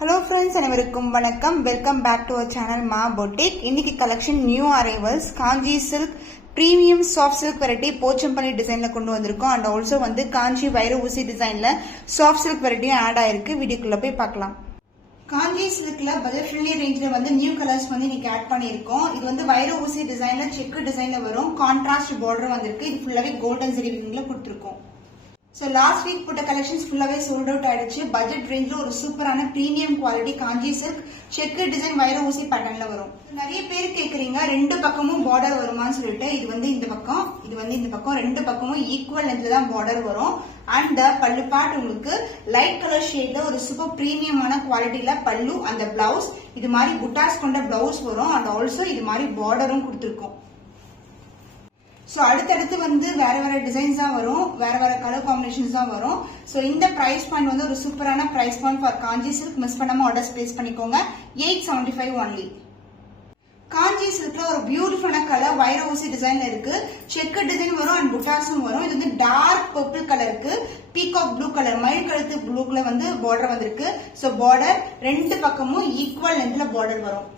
Hello friends, அனைவருக்கும் வணக்கம். Welcome back to our channel Maa boutique. இன்னைக்கு collection new arrivals Kanchi silk premium soft silk variety Pochampally டிசைன்ல கொண்டு வந்திருக்கோம். அண்ட் ஆல்சோ வந்து காஞ்சி வைர ஊசி டிசைன்ல சாஃப்ட் சில்க் வெரைட்டியும் ஆட் ஆயிருக்கு. வீடியோக்குள்ள போய் பார்க்கலாம். காஞ்சி சில்க்ல பட்ஜெட் ஃப்ரெண்ட்லி ரேஞ்சில் வந்து நியூ கலர்ஸ் வந்து இன்னைக்கு ஆட் பண்ணியிருக்கோம். இது வந்து வைர ஊசி டிசைன்ல செக்கு டிசைன்ல வரும். கான்ட்ராஸ்ட் பார்டர் வந்திருக்கு. இது ஃபுல்லாவே கோல்டன் ஜெரிவிங்ல கொடுத்துருக்கோம். So last week put collections full-away sold out ஆயிடுச்சு. பட்ஜெட் ரேஞ்சில ஒரு சூப்பரான பிரீமியம் குவாலிட்டி காஞ்சி சில்க் செக் டிசைன் வைர ஊசி பேட்டர்ன்ல வரும். நிறைய பேர் கேக்குறீங்க ரெண்டு பக்கமும் பார்டர் வருமான்னு சொல்லிட்டு. இது வந்து இந்த பக்கம், இது வந்து இந்த பக்கம், ரெண்டு பக்கமும் ஈக்குவல் லென்த்ல தான் பார்டர் வரும். அண்ட் பல்லு பார்ட் உங்களுக்கு லைட் கலர் ஷேட்ல ஒரு சூப்பர் பிரீமியமான குவாலிட்டில பல்லு, அந்த பிளவுஸ் இது மாதிரி புட்டாஸ் கொண்ட பிளவுஸ் வரும். அண்ட் ஆல்சோ இது மாதிரி பார்டரும் கொடுத்திருக்கோம். சோ அடுத்தடுத்து வந்து வேற வேற டிசைன்ஸ் தான் வரும், வேற வேற கலர் காம்பினேஷன்ஸ் தான் வரும். சோ இந்த பிரைஸ் பாயிண்ட் வந்து ஒரு சூப்பரான price point for Kanchi silk. Miss பண்ணாம ஆர்டர்ஸ் பிளேஸ் பண்ணிக்கோங்க. 875 ஒன்லி. காஞ்சி சில்க்ல ஒரு பியூட்டிஃபுல்லான கலர் வைர ஊசி டிசைன்ல இருக்கு. செக் டிசைன் வரும் அண்ட் புட்டாஸும் வரும். இது வந்து டார்க் பர்பிள் கலருக்கு பீகாக் ப்ளூ கலர் மயில் கழுத்து ப்ளூக்குள்ள வந்து பார்டர் வந்திருக்கு. சோ பார்டர் ரெண்டு பக்கமும் ஈக்குவல் லென்த்ல பார்டர் வரும்.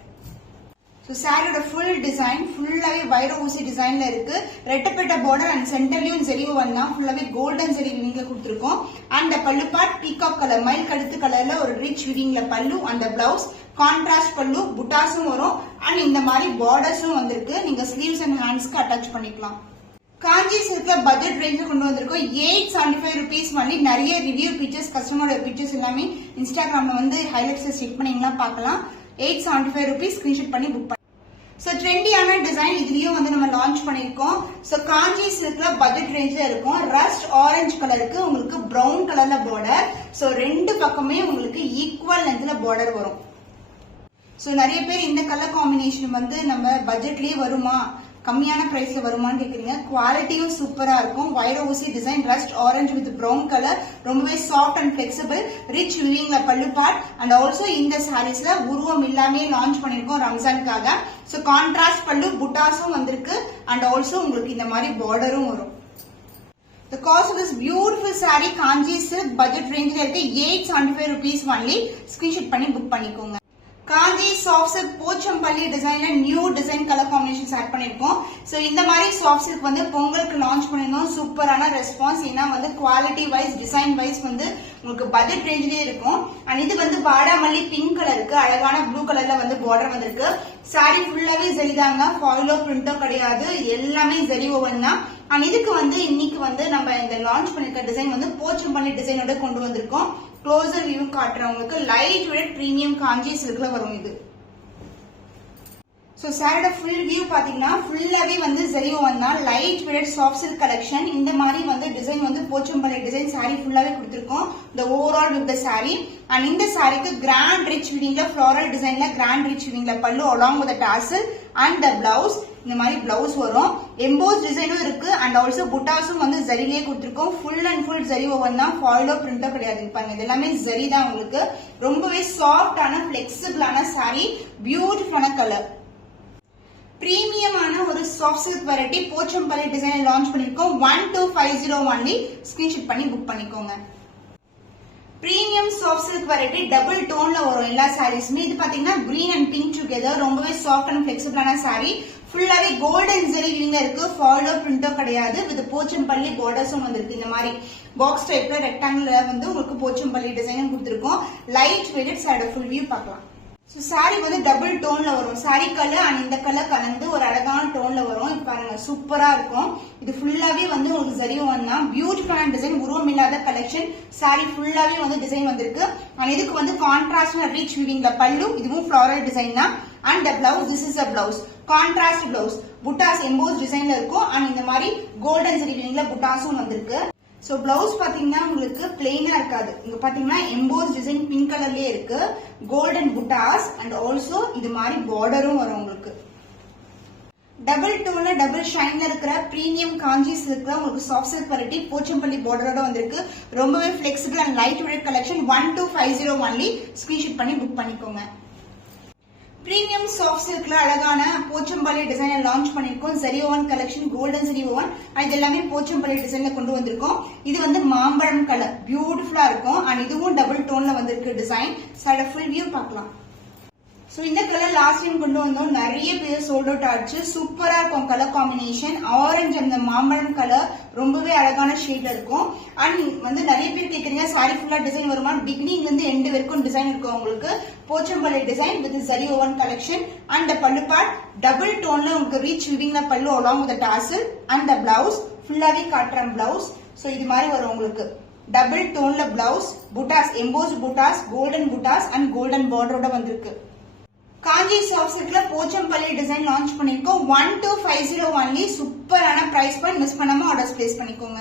So சாரியோட ஃபுல் டிசைன் ஃபுல்லாவே வைர ஊசி டிசைன்ல இருக்கு. ரெட்டப்பட்ட பார்டர் அண்ட் சென்டர்லயும் ஜெரிவு வந்தா ஃபுல்லாவே கோல்டன் ஜெரி விவிங்ல கொடுத்திருக்கோம். And pallu part peacock colour மயில் கழுத்து கலர்ல ஒரு ரிச் விவிங்ல பல்லு, அந்த பிளவுஸ் கான்ட்ராஸ்ட் பல்லு, புட்டாஸும் வரும். அண்ட் இந்த மாதிரி பார்டர்ஸும் வந்திருக்கு. நீங்க ஸ்லீவ்ஸ் அண்ட் ஹேண்ட்ஸ்க்கு அட்டாச் பண்ணிக்கலாம். காஞ்சி சில்க்ல பட்ஜெட் ரேஞ்ச் கொண்டு வந்திருக்கோம். 875 rupees ஒன்லி. நிறைய ரிவ்யூ பிக்சர்ஸ் கஸ்டமரோட பிக்சர்ஸ் எல்லாமே இன்ஸ்டாகிராம்ல வந்து ஹைலைட்ஸ்ல செக் பண்ணீங்கன்னா பார்க்கலாம். 875 rupees ஸ்கிரீன்ஷாட் பண்ணி புக் பண்ணி. சோ ட்ரெண்டியான டிசைன் இதுலயும் வந்து நம்ம லான்ச் பண்ணிருக்கோம். சோ காஞ்சி சில்க்ல பட்ஜெட் ரேஞ்ச்ல இருக்கும். ரஸ்ட் ஆரஞ்சு கலருக்கு உங்களுக்கு பிரவுன் கலர்ல பார்டர். சோ ரெண்டு பக்கமே உங்களுக்கு ஈக்குவல் லென்த்ல பார்டர் வரும். சோ நிறைய பேர் இந்த கலர் காம்பினேஷன் வந்து நம்ம பட்ஜெட்லயே வருமா, கம்மியான பிரைஸ்ல வருமான்னு கேக்குறீங்க. குவாலிட்டியும் சூப்பரா இருக்கும். வைர ஊசி design rust orange with brown colour, ரொம்பவே சாஃப்ட் அண்ட் பிளெக்சிபிள், ரிச் விவிங்ல பல்லு பார்ட். அண்ட் ஆல்சோ இந்த சாரீஸ்ல உருவம் இல்லாமே லான்ச் பண்ணிருக்கோம் ரம்ஜானுக்காக. சோ கான்ட்ராஸ்ட் பல்லு, புட்டாஸும் வந்திருக்கு. அண்ட் ஆல்சோ உங்களுக்கு இந்த மாதிரி பார்டரும் வரும். The cost of this beautiful saree Kanchi silk budget ரேஞ்சில இருக்கு. 875 rupees ஒன்லி. ஸ்கிரீன்ஷாட் பண்ணி புக் பண்ணிக்கோங்க. காஞ்சி சாஃப்ட் சில்க் போச்சம்பள்ளி டிசைன்ல new design colour combinations add பண்ணிருக்கோம். சோ இந்த மாதிரி சாஃப்ட் சில்க் வந்து பொங்கலுக்கு லான்ச் பண்ணிருந்தோம். சூப்பரான ரெஸ்பான்ஸ். ஏன்னா வந்து குவாலிட்டி வைஸ் டிசைன் வைஸ் வந்து உங்களுக்கு பட்ஜெட் ரேஞ்சிலே இருக்கும். அண்ட் இது வந்து வாடாமல்லி பிங்க் கலருக்கு அழகான ப்ளூ கலர்ல வந்து பார்டர் வந்திருக்கு. சாரி ஃபுல்லாவே ஜெரிதாங்க, ஃபாயிலோ பிரிண்டோ கிடையாது, எல்லாமே ஜெரி ஓவன் தான். அண்ட் இதுக்கு வந்து இன்னைக்கு வந்து நம்ம இந்த லான்ச் பண்ணிருக்க டிசைன் வந்து போச்சம்பள்ளி டிசைனோட கொண்டு வந்திருக்கோம். க்ளோசர் வியூ காட்டுறவங்களுக்கு லைட் வெயிட் பிரீமியம் காஞ்சி சில்க்ல வரும் இது. சோ சாரியோட ஃபுல் வியூ பாத்தீங்கன்னா ஃபுல்லாவே வந்து ஜெரி ஓவன் தான். Light weight soft silk collection. இந்த மாதிரி வந்து டிசைன் வந்து போச்சம்பள்ளி டிசைன் சாரி ஃபுல்லாவே கொடுத்திருக்கோம். the overall with the saree. and இந்த சாரிக்கு கிராண்ட் ரிச் விவிங்ல ஃப்ளோரல் டிசைன்ல கிராண்ட் ரிச் விவிங்ல பல்லு along with the tassel and the blouse. இந்த மாதிரி பிளவுஸ் வரும். எம்போஸ் டிசைனும் இருக்கு. அண்ட் ஆல்சோ புட்டாஸும் வந்து ஜரிலேயே கொடுத்திருக்கோம். Full and full zari woven தான், ஃபாயிலோ பிரிண்டோ கிடையாது. பாருங்க இது எல்லாமே ஜரி தான். உங்களுக்கு ரொம்பவே சாஃப்டான பிளெக்சிபிளான சாரி, பியூட்டிஃபுல்லான கலர், பிரீமியமான ஒரு soft silk variety Pochampally design launch பண்ணிருக்கோம். 1250 ஒன்லி. ஸ்கிரீன்ஷாட் பண்ணி புக் பண்ணிக்கோங்க. Premium soft silk variety double டோன்ல வரும் எல்லா சாரீஸ்மே. இது பாத்தீங்கன்னா கிரீன் அண்ட் பிங்க் டுகெதர், ரொம்பவே சாஃப்ட் அண்ட் பிளெக்சிபிளான சாரி. ஃபுல்லாவே கோல்டன் ஜெரி விவிங்ல இருக்கு. ஃபாயிலோ பிரிண்டோ கிடையாது. வித் போச்சம்பள்ளி பார்டர்ஸும் வந்திருக்கு. இந்த மாதிரி பாக்ஸ் டைப்ல ரெக்டாங்கிள் வந்து உங்களுக்கு போச்சம்பள்ளி டிசைனும் கொடுத்திருக்கோம். லைட் வெயிட் சாரியோட ஃபுல் வியூ பார்க்கலாம். சாரி வந்து டபுள் டோன்ல வரும். சாரி கலர் அண்ட் இந்த கலர் கலந்து ஒரு அழகான டோன்ல வரும். இப்ப பாருங்க சூப்பரா இருக்கும். இது ஃபுல்லாவே வந்து உங்களுக்கு ஜரி ஓவன் தான். பியூட்டிஃபுல்லான டிசைன், உருவம் இல்லாத கலெக்ஷன். சாரி ஃபுல்லாவே வந்து டிசைன் வந்திருக்கு. அண்ட் இதுக்கு வந்து கான்ட்ராஸ்ட் ரிச் விவிங்ல பல்லு, இதுவும் ஃப்ளோரல் டிசைன் தான். And blouse, this is a blouse, contrast blouse, buttas EMBOSS டிசைன்ல இருக்கும். அண்ட் இந்த மாதிரி கோல்டன் ஜரி விவிங்ல புட்டாஸும் வந்திருக்கு. சோ பிளவுஸ் பாத்தீங்கன்னா உங்களுக்கு பிளெயினா இருக்காது. இங்க பாத்தீங்கன்னா எம்போஸ் டிசைன் பிங்க் கலர்லயே இருக்கு. கோல்டன் புட்டாஸ் அண்ட் ஆல்சோ இது மாதிரி பார்டரும் வரும் உங்களுக்கு. டபுள் டோன்ல டபுள் ஷைன்ல இருக்கிற பிரீமியம் காஞ்சி சில்க்ல உங்களுக்கு சாஃப்ட் சில்க் வெரைட்டி போச்சம்பள்ளி பார்டரோட வந்திருக்கு. ரொம்பவே flexible and light weight collection. 1250 only. Screenshot பண்ணி புக் பண்ணிக்கோங்க. பிரீமியம் சாஃப்ட் சில்க்ல அழகான போச்சம்பள்ளி டிசைனை லான்ச் பண்ணிருக்கோம். Zari woven collection, golden zari woven. இது எல்லாமே போச்சம்பள்ளி டிசைன்ல கொண்டு வந்திருக்கோம். இது வந்து மாம்பழம் கலர், பியூட்டிஃபுல்லா இருக்கும். அண்ட் இதுவும் டபுள் டோன்ல வந்திருக்கு டிசைன். சைட ஃபுல் வியூ பார்க்கலாம். சோ இந்த கலர் லாஸ்ட் டைம் கொண்டு வந்தோம், நிறைய பேர் சோல்ட் அவுட் ஆச்சு. சூப்பரா இருக்கும் கலர் காம்பினேஷன். ஆரஞ்சு அந்த மாம்பழம் கலர் ரொம்பவே அழகான ஷேட்ல இருக்கும். அண்ட் வந்து நிறைய பேர் கேக்குறீங்க சாரி ஃபுல்லா டிசைன் வருமா? பிகினிங்ல இருந்து எண்ட் வரைக்கும் டிசைன் இருக்கும் உங்களுக்கு. Pochampally design with zari woven collection. And pallu part double டோன்ல உங்களுக்கு ரீச் விவிங்ல pallu along with tassel. And the blouse ஃபுல்லாவே காட்டுறேன் பிளவுஸ். சோ இது மாதிரி வரும் உங்களுக்கு. டபுள் டோன்ல blouse, buttas, emboss buttas, golden buttas and golden பார்டரோட வந்திருக்கு. காஞ்சி சாஃப்ட் சில்க்ல போச்சம்பள்ளி டிசைன் லான்ச் பண்ணிருக்கோம். 1250 ஒன்லி. சூப்பரான பிரைஸ் பாயிண்ட், மிஸ் பண்ணாம ஆர்டர்ஸ் பிளேஸ் பண்ணிக்கோங்க.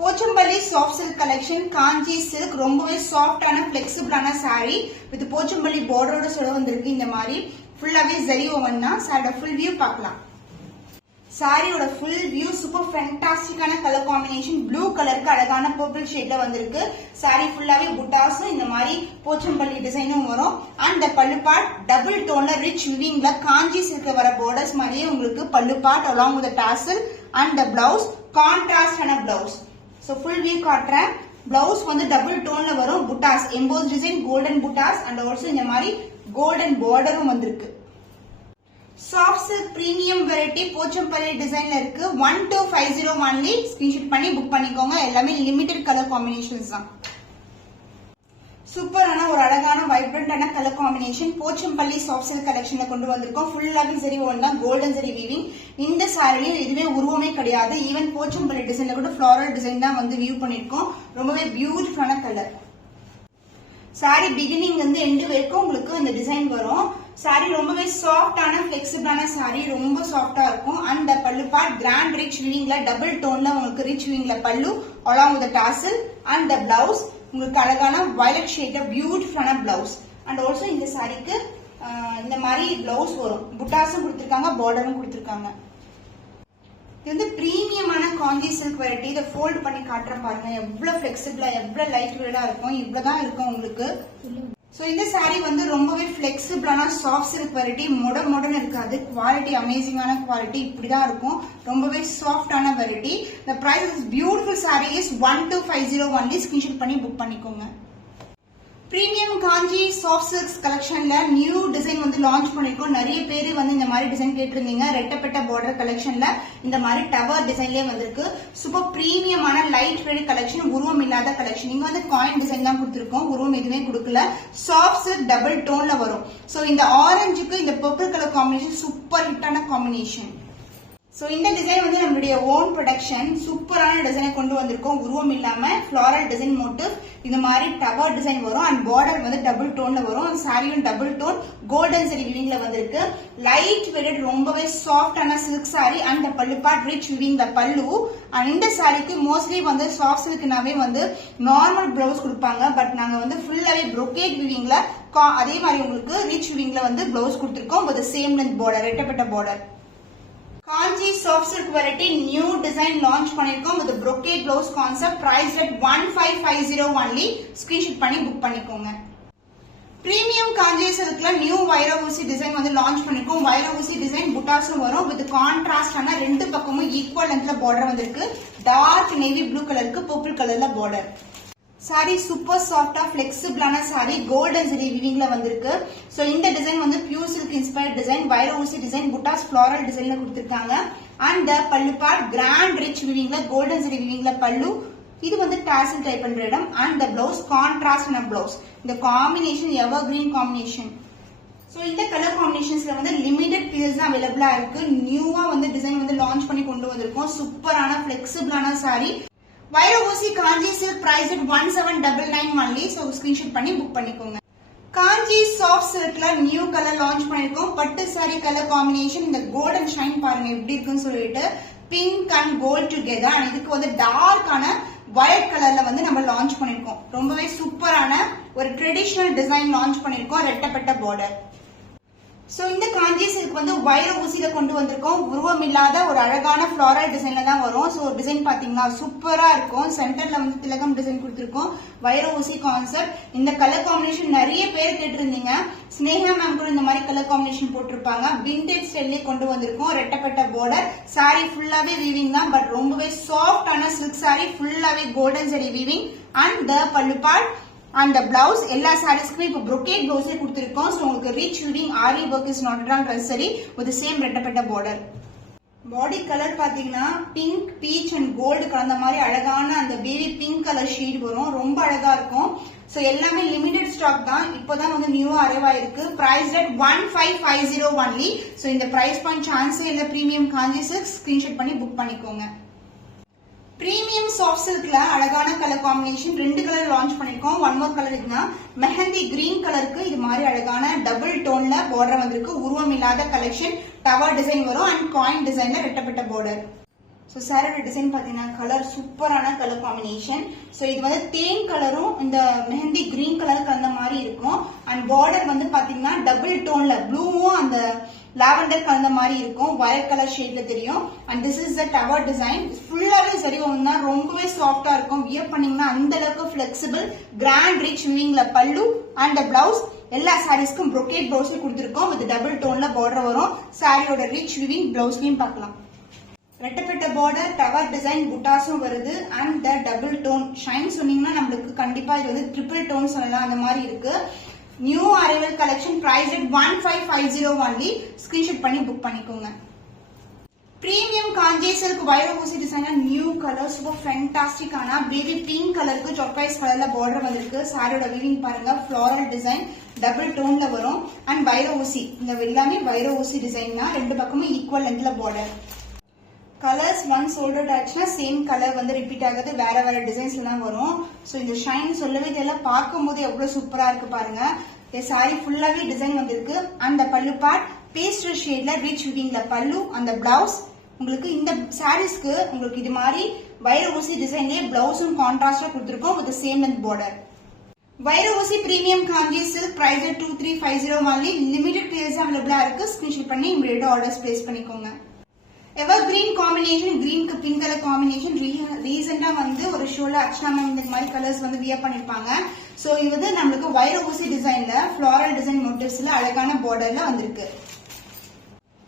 Pochampally soft silk collection, Kanchi silk, ரொம்பவே சாஃப்டான பிளெக்சிபிளான சாரி வித் போச்சம்பள்ளி பார்டரோட சொல்ல வந்திருக்கு. இந்த மாதிரி ஃபுல்லாவே ஜரி ஓவன் தான். சாரியோட ஃபுல் வியூ பார்க்கலாம். சாரியோட ஃபுல் வியூ சூப்பர் ஃபேண்டாஸ்டிக்கான கலர் காம்பினேஷன். ப்ளூ கலருக்கு அழகான பர்பிள் ஷேட்ல வந்திருக்கு. சாரி ஃபுல்லாவே புட்டாஸும் இந்த மாதிரி போச்சம்பள்ளி டிசைனும் வரும். அண்ட் பல்லு பார்ட் டபுள் டோன்ல ரிச் விவிங்ல காஞ்சி சில்க்ல வர பார்டர்ஸ் மாதிரியே உங்களுக்கு pallu part along with tassel. And blouse கான்ட்ராஸ்டான பிளவுஸ். சோ ஃபுல் வியூ காட்டுறேன். பிளவுஸ் வந்து டபுள் டோன்ல வரும். Buttas, emboss design, golden buttas and also இந்த மாதிரி கோல்டன் பார்டரும் வந்திருக்கு. Soft silk premium variety Pochampally டிசைன்ல இருக்கு. 1250 ஒன்லி. ஸ்கிரீன்ஷாட் பண்ணி புக் பண்ணிக்கோங்க. எல்லாமே லிமிடெட் கலர் காம்பினேஷன்ஸ் தான். சூப்பரான ஒரு அழகான வைப்ரண்டான colour combination Pochampally soft silk கலெக்ஷன்ல கொண்டு வந்திருக்கோம். ஃபுல்லாவே ஜரி ஓவன் தான், கோல்டன் ஜரி வீவிங். இந்த சாரிலையும் இதுவே உருவமே கிடையாது. ஈவன் போச்சம்பள்ளி டிசைன்ல கூட ஃபிளாரல் டிசைன் தான் வந்து வியூ பண்ணிருக்கோம். ரொம்பவே பியூட்டிஃபுல்லான கலர். சாரி பிகினிங் வந்து எண்டு வரைக்கும் உங்களுக்கு இந்த டிசைன் வரும். சாரி ரொம்பவே சாஃப்டான பிளெக்சிபிளான சாரி, ரொம்ப சாஃப்டா இருக்கும். And pallu part grand rich விவிங்ல double டோன்ல உங்களுக்கு rich விவிங்ல pallu along with tassel. And blouse உங்களுக்கு அழகான வயலட் ஷேட்ல பியூட்டிஃபுல்லான பிளவுஸ். அண்ட் ஆல்சோ இந்த சாரிக்கு இந்த மாதிரி பிளவுஸ் வரும். புட்டாஸும் கொடுத்திருக்காங்க, பார்டரும் கொடுத்திருக்காங்க. இது வந்து பிரீமியமான காஞ்சி சில்க் வெரைட்டி. இதை ஃபோல்ட் பண்ணி காட்டுறேன் பாருங்க. எவ்வளவு பிளெக்சிபிளா, எவ்வளவு லைட் வெயிட்டா இருக்கும். இவ்வளவுதான் இருக்கும் உங்களுக்கு. சோ இந்த சாரி வந்து ரொம்பவே பிளெக்சிபிளான சாஃப்ட் சில்க் வெரைட்டி. மொடன்னு இருக்காது. குவாலிட்டி அமேசிங்கான குவாலிட்டி. இப்படிதான் இருக்கும். ரொம்பவே சாஃப்டான variety. The price is beautiful saree is 1250 only. Screenshot பண்ணி புக் பண்ணிக்கோங்க. பிரீமியம் காஞ்சி சாஃப்ட் சில்க்ஸ் கலெக்ஷன்ல நியூ டிசைன் வந்து லான்ச் பண்ணிருக்கோம். நிறைய பேர் வந்து இந்த மாதிரி டிசைன் கேட்டிருந்தீங்க. ரெட்டப்பட்ட பார்டர் கலெக்ஷன்ல இந்த மாதிரி டவர் டிசைன்லயே வந்திருக்கு. சூப்பர் பிரீமியமான லைட் வெயிட் கலெக்ஷன், உருவம் இல்லாத கலெக்ஷன். இங்க வந்து காயின் டிசைன் தான் கொடுத்திருக்கோம், உருவம் எதுவுமே கொடுக்கல. சாஃப்ட் சில்க் டபுள் டோன்ல வரும். சோ இந்த ஆரஞ்சுக்கு இந்த பர்பிள் கலர் காம்பினேஷன் சூப்பர் ஹிட்டான காம்பினேஷன். சோ இந்த டிசைன் வந்து நம்மளுடைய ஓன் ப்ரொடக்ஷன். சூப்பரான டிசைனை கொண்டு வந்திருக்கோம். உருவம் இல்லாம ஃபிளாரல் டிசைன் மோட்டிவ், இந்த மாதிரி டவர் டிசைன் வரும். அண்ட் பார்டர் வந்து டபுள் டோன்ல வரும். சாரியும் டபுள் டோன் கோல்டன் ஜரி விவிங்ல வந்திருக்கு. லைட் வெயிட், ரொம்பவே சாஃப்டான silk sorry. And pallu part rich விவிங்ல பல்லு. அண்ட் இந்த சாரிக்கு மோஸ்ட்லி வந்து சாஃப்ட் சில்க்னாவே வந்து நார்மல் பிளவுஸ் கொடுப்பாங்க. பட் நாங்க வந்து ஃபுல்லாவே ப்ரொகேட் விவிங்ல அதே மாதிரி உங்களுக்கு ரிச் விவிங்ல வந்து பிளவுஸ் கொடுத்திருக்கோம். வித் சேம் லென்த் பார்டர், ரெட்டப்பட்ட பார்டர். Kanchi soft silk variety new design launch பண்ணிருக்கோம் with brocade blouse concept. Price at 1550 only. Screenshot பண்ணி புக் பண்ணிக்கோங்க. பிரீமியம் காஞ்சி சில்க்ல நியூ வைர ஊசி டிசைன் வந்து லான்ச் பண்ணிருக்கோம். வைர ஊசி டிசைன் புட்டாஸும் வரும். வித் கான்ட்ராஸ்டான ரெண்டு பக்கமும் ஈக்குவல் லென்த்ல பார்டர் வந்திருக்கு. டார்க் நேவி ப்ளூ கலருக்கு பர்பிள் கலர்ல பார்டர். சாரி சூப்பர் சாஃப்டா பிளெக்சிபிளான சாரி, கோல்டன் ஜரி விவிங்ல வந்திருக்கு. சோ இந்த டிசைன் வந்து பியூர் சில்க் இன்ஸ்பயர்ட் டிசைன், வைர ஊசி டிசைன், புட்டாஸ் ஃபிளாரல் டிசைன்ல கொடுத்திருக்காங்க. And pallu part grand rich விவிங்ல கோல்டன் ஜரி விவிங்ல பல்லு. இது வந்து டாசல் டைப் பண்ற இடம். அண்ட் த பிளவுஸ் கான்ட்ராஸ்டான பிளவுஸ். இந்த combination evergreen combination. So இந்த கலர் காம்பினேஷன்ஸ்ல வந்து லிமிடெட் பீசஸ் தான் அவைலபிளா இருக்கு. நியூவா வந்து டிசைன் வந்து லான்ச் பண்ணி கொண்டு வந்திருக்கோம். சூப்பரான பிளெக்சிபிளான சாரி. வைர ஊசி Kanchi silk price at 1799 only. So screenshot பண்ணி புக் பண்ணிக்கோங்க. காஞ்சி சாஃப்ட் சில்க்ல நியூ கலர் லான்ச் பண்ணிருக்கோம். பட்டு சாரி கலர் காம்பினேஷன். இந்த கோல்டன் ஷைன் பாருங்க எப்படி இருக்குன்னு சொல்லிட்டு. Pink and gold together. இதுக்கு வந்து டார்க்கான வயலட் கலர்ல வந்து நம்ம லான்ச் பண்ணிருக்கோம். ரொம்பவே சூப்பரான ஒரு ட்ரெடிஷனல் டிசைன் லான்ச் பண்ணிருக்கோம். ரெட்டப்பட்ட பார்டர். சோ இந்த காஞ்சி சில்க் வந்து வைர ஊசியில கொண்டு வந்திருக்கோம். உருவம் இல்லாத ஒரு அழகான ஃப்ளாரல் டிசைன்ல தான் வரும். சோ டிசைன் பாத்தீங்கன்னா சூப்பரா இருக்கும். சென்டர்ல வந்து திலகம் டிசைன் கொடுத்திருக்கோம். வைர ஊசி கான்செப்ட். இந்த கலர் காம்பினேஷன் நிறைய பேர் கேட்டிருந்தீங்க. ஸ்னேகா மேம் கூட இந்த மாதிரி கலர் காம்பினேஷன் போட்டிருப்பாங்க. விண்டேஜ் ஸ்டைல்லே கொண்டு வந்திருக்கோம். ரெட்டப்பட்ட பார்டர். சாரி ஃபுல்லாவே வீவிங் தான், பட் ரொம்பவே சாஃப்டான சில்க் சாரி. ஃபுல்லாவே கோல்டன் சரி வீவிங் அண்ட் த பல்லு பார்ட் and the blouse எல்லா சாரீஸ்க்குமே இப்போ brocade blouse கொடுத்திருக்கோம். சோ உங்களுக்கு rich weaving ari work is not necessary with the same ரெட்டப்பட்ட border. Body colour பாத்தீங்கன்னா பிங்க், பீச் அண்ட் கோல்டு கலந்த மாதிரி அழகான அந்த பேபி பிங்க் கலர் ஷேட் வரும். ரொம்ப அழகா இருக்கும். சோ எல்லாமே லிமிடெட் ஸ்டாக் தான். இப்போதான் வந்து நியூவா அரைவ் ஆயிருக்கு. Price at 1550 only. சோ இந்த பிரைஸ் பாயிண்ட் சான்ஸ் இல்ல. பிரீமியம் காஞ்சி சில்க் ஸ்கிரீன்ஷாட் பண்ணி புக் பண்ணிக்கோங்க. பிரீமியம் சாஃப்ட் சில்க்ல அழகான கலர் காம்பினேஷன் 2 கலர் லான்ச் பண்ணிருக்கோம். ஒன் மோர் கலர் இருக்குன்னா மெஹந்தி கிரீன் கலருக்கு இது மாதிரி அழகான டபுள் டோன்ல பார்டர் வந்திருக்கு. உருவம் இல்லாத கலெக்ஷன். டவர் டிசைன் வரும் அண்ட் காயின் டிசைன்ல ரெட்டப்பட்ட பார்டர். சோ சாரோட டிசைன் பாத்தீங்கன்னா கலர் சூப்பரான கலர் காம்பினேஷன். சோ இது வந்து தேன் கலரும் இந்த மெஹந்தி கிரீன் கலருக்கு அந்த மாதிரி இருக்கும். அண்ட் பார்டர் வந்து பாத்தீங்கன்னா டபுள் டோன்ல ப்ளூவும் அந்த லாவெண்டர் கலந்த மாதிரி இருக்கும். வயலட் கலர் ஷேட்ல தெரியும். And this is the tower design. ஃபுல்லாவே சரி வந்தா ரொம்பவே சாஃப்டா இருக்கும். வியர் பண்ணீங்கன்னா அந்த அளவுக்கு பிளெக்சிபிள். கிராண்ட் ரிச் வீவிங்ல பல்லு அண்ட் பிளவுஸ். எல்லா சாரீஸ்க்கும் brocade blouse கொடுத்திருக்கோம். வித் டபுள் டோன்ல பார்டர் வரும். சாரியோட ரிச் வீவிங் பிளவுஸ்லயும் பார்க்கலாம். ரெட்டப்பட்ட பார்டர், டவர் டிசைன், புட்டாஸும் வருது and the double tone shine சொன்னீங்கன்னா நம்மளுக்கு கண்டிப்பா இது வந்து ட்ரிபிள் டோன் சொல்லலாம். அந்த மாதிரி இருக்கு. New arrival collection. Price at 1550 only. Screenshot பண்ணி புக் பண்ணிக்கோங்க. பிரீமியம் காஞ்சி சில்க் வைர ஊசி டிசைனர் நியூ கலர் சூப்பர் ஃபேண்டாஸ்டிக்கான பேபி பிங்க் கலருக்கு சொர்பைஸ் கலர்ல பார்டர் வந்திருக்கு. சாரியோட வீவிங் பாருங்க. ஃப்ளாரல் டிசைன் டபுள் டோன்ல வரும் அண்ட் வைர ஊசி. இந்த எல்லாமே வைர ஊசி டிசைன் தான். ரெண்டு பக்கமும் ஈக்குவல் லென்த்ல பார்டர். கலர்ஸ் ஒன் சோல்டட் ஆச்சுன்னா சேம் கலர் வந்து ரிப்பீட் ஆகுது. வேற வேற டிசைன்ஸ்ல தான் வரும். சோ இந்த ஷைன் சொல்லவே தெரியல. பார்க்கும் போது எவ்வளவு சூப்பரா இருக்கு பாருங்க. சாரி ஃபுல்லாவே டிசைன் வந்திருக்கு. அந்த பல்லு பார்ட் பேஸ்டல் ஷேட்ல ரிச் வீவிங்ல பல்லு. அந்த பிளவுஸ் உங்களுக்கு இந்த சாரீஸ்க்கு உங்களுக்கு இது மாதிரி வைர ஊசி டிசைன்லயே பிளவுஸும் கான்ட்ராஸ்டா கொடுத்திருக்கோம் வித் சேம் லென்த் பார்டர். வைர ஊசி premium Kanchi silk. Price at 2350 only. Limited periods அவைலபிளா இருக்கு. ஸ்கிரீன்ஷாட் பண்ணி இமிடியேட்டா ஆர்டர்ஸ் பிளேஸ் பண்ணிக்கோங்க. எவர் கிரீன் காம்பினேஷன், கிரீனுக்கு பிங்க் கலர் காம்பினேஷன். ரீசெண்டா வந்து ஒரு ஷோல அர்ச்சனா மேம் இந்த மாதிரி கலர்ஸ் வந்து வியர் பண்ணிருப்பாங்க. சோ இது வந்து நம்மளுக்கு வைர ஊசி டிசைன்ல ஃப்ளாரல் டிசைன் மோட்டிவ்ஸ்ல அழகான பார்டர்ல வந்திருக்கு.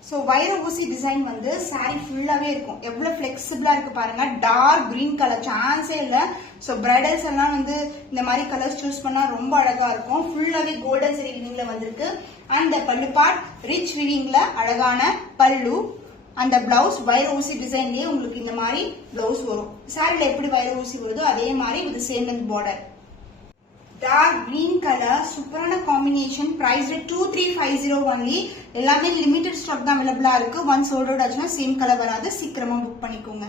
சோ வைர ஊசி டிசைன் வந்து சாரி ஃபுல்லாவே இருக்கும். எவ்வளவு பிளெக்சிபிளா இருக்கு பாருங்க. டார்க் கிரீன் கலர் சான்ஸே இல்ல. சோ பிரைடல்ஸ் எல்லாம் வந்து இந்த மாதிரி கலர்ஸ் சூஸ் பண்ணா ரொம்ப அழகா இருக்கும். ஃபுல்லாவே கோல்டன் சரி வீவிங்ல வந்திருக்கு. அண்ட் பல்லு பார்ட் ரிச் வீவிங்ல அழகான பல்லு. அந்த பிளவுஸ் வைர ஊசி டிசைன்லயே உங்களுக்கு இந்த மாதிரி பிளவுஸ் வரும். சாரில எப்படி வைர ஊசி வருதோ அதே மாதிரி with same length border. Dark green colour சூப்பரான காம்பினேஷன். Price at 2350 only. எல்லாமே லிமிடெட் ஸ்டாக் தான் அவைலபிளா இருக்கு. ஒன் சோல்ட் அவுட் ஆச்சுன்னா சேம் கலர் வராது. சீக்கிரமா புக் பண்ணிக்கோங்க.